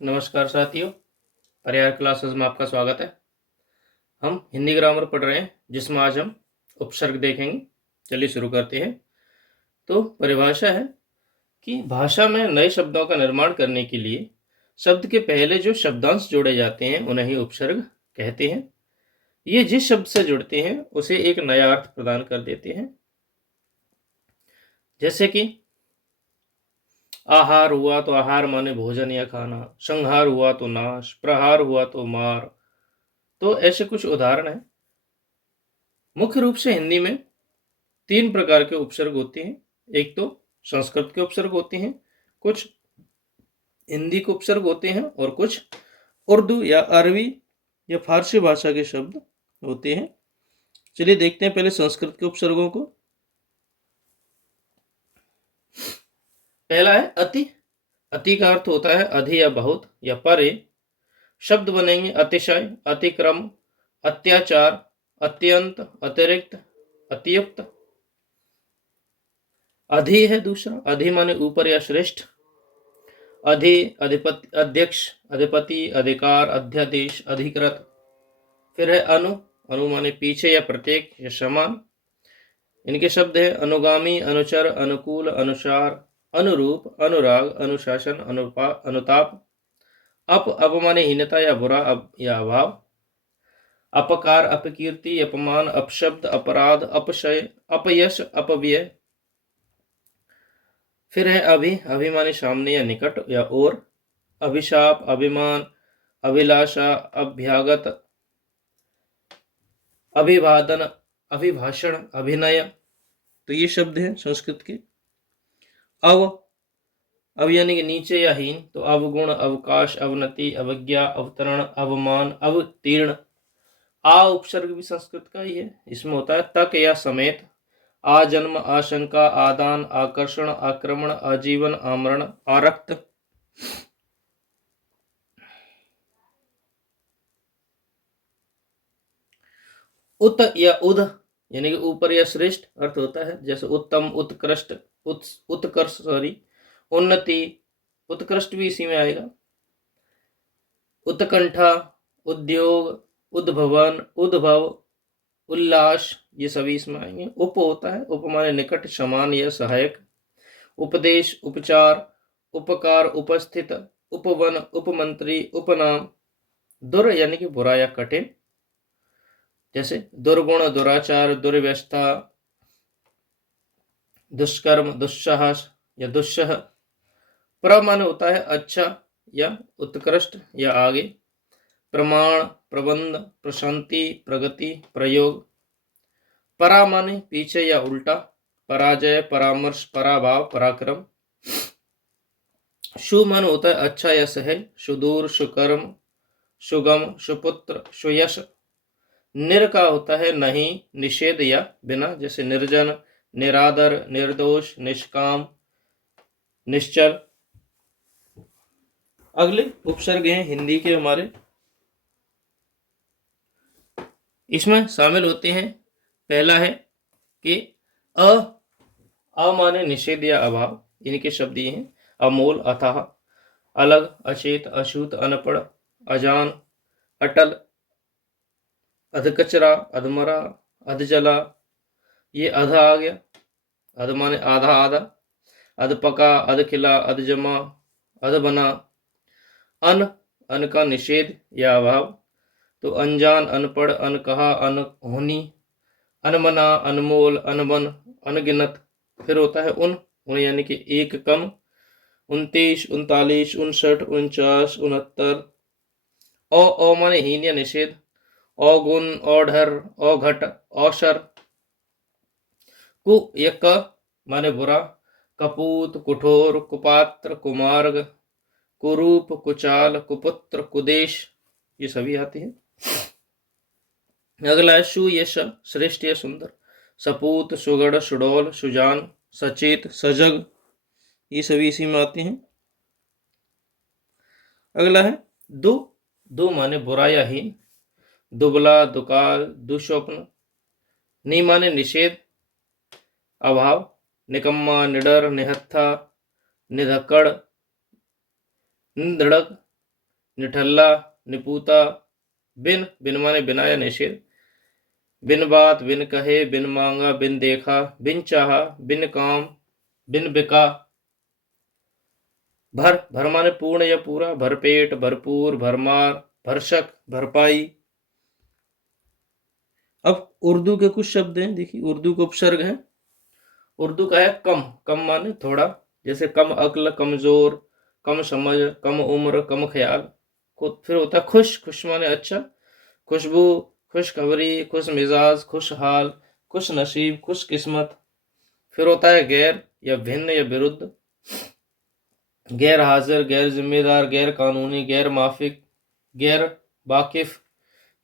नमस्कार साथियों, परिहार क्लासेस में आपका स्वागत है। हम हिंदी ग्रामर पढ़ रहे हैं जिसमें आज हम उपसर्ग देखेंगे। चलिए शुरू करते हैं। तो परिभाषा है कि भाषा में नए शब्दों का निर्माण करने के लिए शब्द के पहले जो शब्दांश जोड़े जाते हैं उन्हें ही उपसर्ग कहते हैं। ये जिस शब्द से जुड़ते हैं उसे एक नया अर्थ प्रदान कर देते हैं। जैसे कि आहार हुआ तो आहार माने भोजन या खाना, संहार हुआ तो नाश, प्रहार हुआ तो मार। तो ऐसे कुछ उदाहरण हैं। मुख्य रूप से हिंदी में 3 प्रकार के उपसर्ग होते हैं। एक तो संस्कृत के उपसर्ग होते हैं, कुछ हिंदी के उपसर्ग होते हैं और कुछ उर्दू या अरबी या फारसी भाषा के शब्द होते हैं। चलिए देखते हैं पहले संस्कृत के उपसर्गों को। पहला है अति। अति का अर्थ होता है अधि या बहुत या परे। शब्द बनेंगे अतिशय, अतिक्रम, अत्याचार, अत्यंत, अतिरिक्त, अतियुक्त। अधि है दूसरा। अधि माने ऊपर या श्रेष्ठ। अधि, अधिपति, अध्यक्ष, अधिपति, अधिकार, अध्यादेश, अधिकृत। फिर है अनु। अनु माने पीछे या प्रत्येक या समान। इनके शब्द है अनुगामी, अनुचर, अनुकूल, अनुसार, अनुरूप, अनुराग, अनुशासन, अनुताप। अप माने हीनता या बुरा या अभाव। अपकार, अपकीर्ति, अपमान, अपशब्द, अपराध, अपशय, अपयश, अपव्यय। फिर है अभि माने सामने या निकट या और। अभिशाप, अभिमान, अभिलाषा, अभ्यागत, अभिवादन, अभिभाषण, अभिनय। तो ये शब्द हैं संस्कृत के। अब यानी कि नीचे या हीन, तो अवगुण, अवकाश, अवनति, अवज्ञा, अवतरण, अवमान, अवतीर्ण। आ उपसर्ग भी संस्कृत का ही है। इसमें होता है तक या समेत, आजन्म, आशंका, आदान, आकर्षण, आक्रमण, आजीवन, आमरण, आरक्त। उत या उद यानी कि ऊपर या श्रेष्ठ अर्थ होता है। जैसे उत्तम, उत्कृष्ट, उत्कर्ष, उन्नति, उत्कृष्ट भी इसी में आएगा। उत्कंठा, उद्योग, उद्भवन, उद्भव, उल्लास, ये सभी इसमें आएंगे। उप होता है, उप माने निकट, समान या सहायक। उपदेश, उपचार, उपकार, उपस्थित, उपवन, उपमंत्री, उपनाम। दुर यानी कि बुरा या कठिन। जैसे दुर्गुण, दुराचार, दुर्व्यवस्था, दुष्कर्म, दुस्साहस या दुस्सह। प्रमाण होता है अच्छा या उत्कृष्ट या आगे। प्रमाण, प्रबंध, प्रशांति, प्रगति, प्रयोग। परा माने पीछे या उल्टा। पराजय, परामर्श, पराभाव, पराक्रम। शु मन होता है अच्छा या सहज। सुदूर, सुकर्म, सुगम, सुपुत्र, सुयश। निर का होता है नहीं, निषेध या बिना। जैसे निर्जन, निरादर, निर्दोष, निष्काम, निश्चल। अगले उपसर्ग हैं हिंदी के हमारे। इसमें शामिल होते हैं, पहला है कि अ माने निषेध या अभाव। इनके शब्द ये हैं अमोल, अथाह, अलग, अचेत, अछूत, अनपढ़, अजान, अटल, अधकचरा, अधमरा, अधजला। ये अध आ गया। अध माने आधा आधा। अध पका, अध खिला, अध जमा, अध बना। अन का निषेध या अभाव। तो अनजान, अनपढ़, अनकहा, अनहोनी, अनमना, अनमोल, अनबन, अनगिनत। फिर होता है उन यानी कि एक कम। 29, 39, 59, 49, 69। ओ माने हीन या निषेध। अवगुण, औढ़र, अघट, औसर। कु या क माने बुरा। कपूत, कुठोर, कुपात्र, कुमार्ग, कुरूप, कुचाल, कुपुत्र, कुदेश। ये सभी आते हैं। अगला है सु या श, श्रेष्ठ या सुंदर। सपूत, सुगढ़, सुडौल, सुजान, सचेत, सजग। ये सभी इसी में आते हैं। अगला है दो माने बुरा या हीन। दुबला, दुकाल, दुस्वप्न। नि माने निषेध, अभाव। निकम्मा, निडर, निहत्था, निधक्कड़, निधड़क, निठल्ला, निपूता। बिन, बिन माने बिना या निषेध। बिन बात, बिन कहे, बिन मांगा, बिन देखा, बिन चाहा, बिन काम, बिन बिका। भर, भर माने पूर्ण या पूरा, भरपेट, भरपूर, भरमार, भरसक, भरपाई। अब उर्दू के कुछ शब्द हैं, देखिए उर्दू के उपसर्ग हैं। उर्दू का है कम, कम माने थोड़ा, जैसे कम अक्ल, कमजोर, कम समझ, कम उम्र, कम ख्याल। फिर होता है खुश, खुश माने अच्छा, खुशबू, खुशखबरी, खुश मिजाज, खुशहाल, खुश नसीब, खुश किस्मत। फिर होता है गैर या भिन्न या विरुद्ध, गैर हाजिर, गैर जिम्मेदार, गैर कानूनी, गैर माफिक, गैर वाकिफ,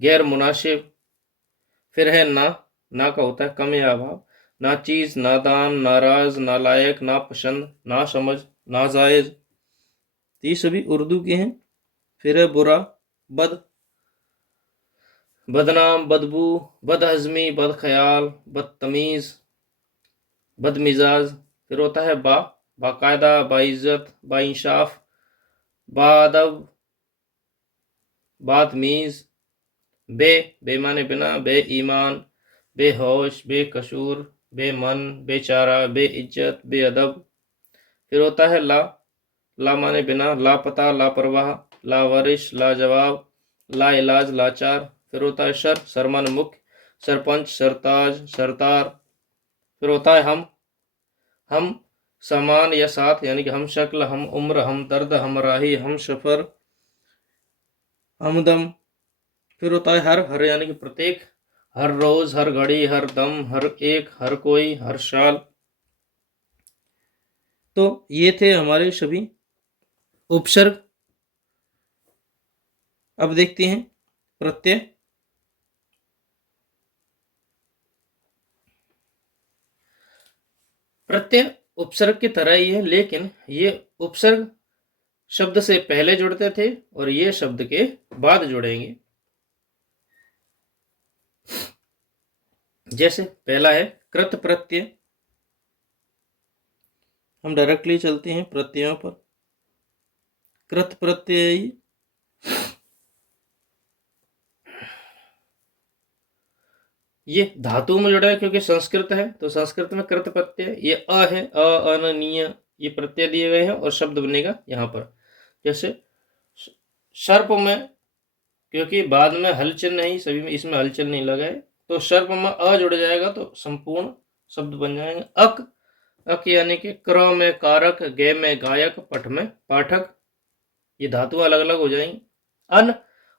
गैर मुनासिब। फिर है ना, ना का होता है कम या अभाव, ना चीज, नादान, नाराज, नालायक, नापसंद, ना समझ, नाजायज। ये सभी उर्दू के हैं। फिर है बुरा, बद, बदनाम, बदबू, बदहजमी, बदख्याल, बदतमीज, बदमिजाज। फिर होता है बाकायदा, बाइज्जत, बाइंसाफ, बाअदब, बातमीज। बेमाने बिना, बेईमान, बेहोश, बेकसूर, बेमन, बेचारा, बेइज्जत, बेअदब। फिर होता है ला माने बिना, लापता, लापरवाह, लावारिश, लाजवाब, लाइलाज, लाचार। फिर होता है सर माने मुख्य, सरपंच, सरताज, सरतार। फिर होता है हम समान या साथ, यानी कि हम शक्ल, हम उम्र, हम दर्द, हम राही, हम सफर, हमदम। फिर होता है हर यानी कि प्रत्येक, हर रोज, हर घड़ी, हर दम, हर एक, हर कोई, हर साल। तो ये थे हमारे सभी उपसर्ग। अब देखते हैं प्रत्यय। प्रत्यय उपसर्ग की तरह ही है, लेकिन ये उपसर्ग शब्द से पहले जुड़ते थे और ये शब्द के बाद जुड़ेंगे। जैसे पहला है कृत प्रत्यय। हम डायरेक्टली चलते हैं प्रत्ययों पर। कृत प्रत्यय ये धातु में जुड़ा है, क्योंकि संस्कृत है तो संस्कृत में कृत प्रत्यय। ये अ है, अननीय, ये प्रत्यय दिए गए हैं और शब्द बनेगा यहाँ पर। जैसे सर्प में, क्योंकि बाद में हलचल नहीं, सभी में इसमें हलचल नहीं लगा है, तो सर्प में अ जुड़ जाएगा तो संपूर्ण शब्द बन जाएंगे। अक यानी कि क्र में कारक, गे में गायक, पठ में पाठक। ये धातु अलग अलग हो जाएंगी।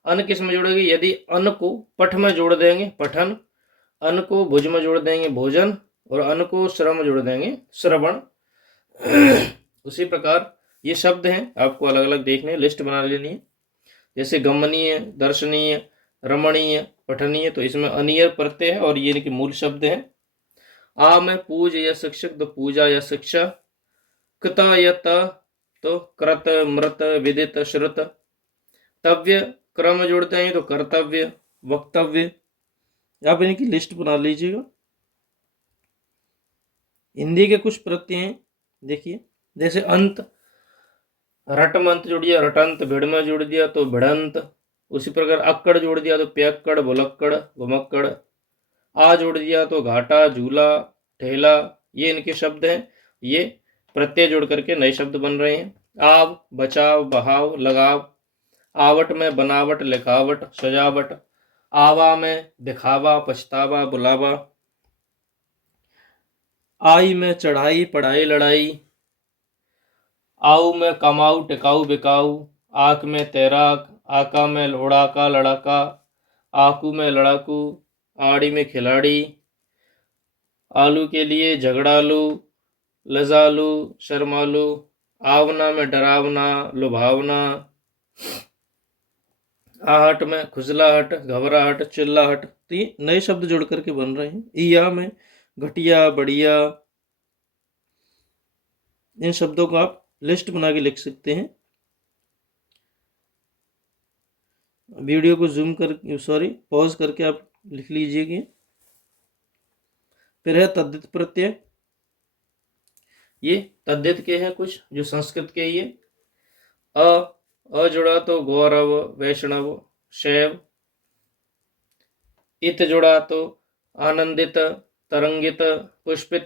अन किस में जुड़ेगी? यदि अन को पठ में जोड़ देंगे पठन, अन को भुज में जोड़ देंगे भोजन, और अन को श्रम जोड़ देंगे श्रवण। उसी प्रकार ये शब्द हैं, आपको अलग अलग देखने, लिस्ट बना लेनी है। जैसे गमनीय, दर्शनीय, रमणीय, पठनीय, तो इसमें अनियर प्रत्यय है और ये कि मूल शब्द है। आ में पूज या शिक्षक, तो पूजा या शिक्षा। कृत या तो कृत, मृत, विदित, श्रुत। तव्य क्रम जोड़ते हैं तो कर्तव्य, वक्तव्य। आप इनकी लिस्ट बना लीजिएगा। हिंदी के कुछ प्रत्यय हैं, देखिए जैसे अंत, रटमंत जोड़ दिया रटंत, भिड़ में जोड़ दिया तो भिड़ंत। उसी प्रकार अक्कड़ जोड़ दिया तो प्यक्कड़, भुलक्कड़, घुमक्कड़। आ जोड़ दिया तो घाटा, झूला, ठेला। ये इनके शब्द हैं। ये प्रत्यय जोड़ करके नए शब्द बन रहे हैं। आव, बचाव, बहाव, लगाव। आवट में बनावट, लिखावट, सजावट। आवा में दिखावा, पछतावा, बुलावा। आई में चढ़ाई, पढ़ाई, लड़ाई। आऊ में कमाऊ, टिकाऊ, बिकाऊ। आक में तैराक, आका में उड़ाका, लड़ाका। आकू में लड़ाकू, आड़ी में खिलाड़ी। आलू के लिए झगड़ालू, लजालू, शर्मालू। आवना में डरावना, लुभावना। आहट में खुजलाहट, घबराहट, चिल्लाहट। तो ये नए शब्द जोड़ करके बन रहे हैं। ईया में घटिया, बढ़िया। इन शब्दों को आप लिस्ट बना के लिख सकते हैं। वीडियो को जूम कर पॉज करके आप लिख लीजिएगा। फिर है तद्धित प्रत्यय। ये तद्धित के हैं कुछ जो संस्कृत के ही है। अ जुड़ा तो गौरव, वैष्णव, शैव। इत जुड़ा तो आनंदित, तरंगित, पुष्पित।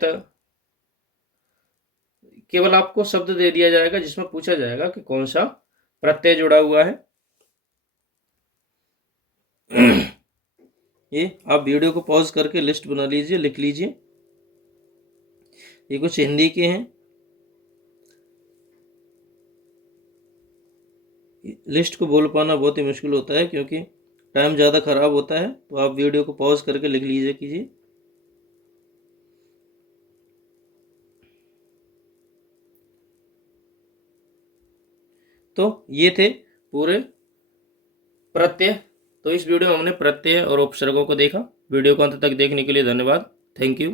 केवल आपको शब्द दे दिया जाएगा जिसमें पूछा जाएगा कि कौन सा प्रत्यय जुड़ा हुआ है। ये आप वीडियो को पॉज करके लिस्ट बना लीजिए, लिख लीजिए। ये कुछ हिंदी के हैं। लिस्ट को बोल पाना बहुत ही मुश्किल होता है क्योंकि टाइम ज़्यादा ख़राब होता है, तो आप वीडियो को पॉज करके लिख लीजिए कीजिए। तो ये थे पूरे प्रत्यय। तो इस वीडियो में हमने प्रत्यय और उपसर्गों को देखा। वीडियो को अंत तक देखने के लिए धन्यवाद। Thank you.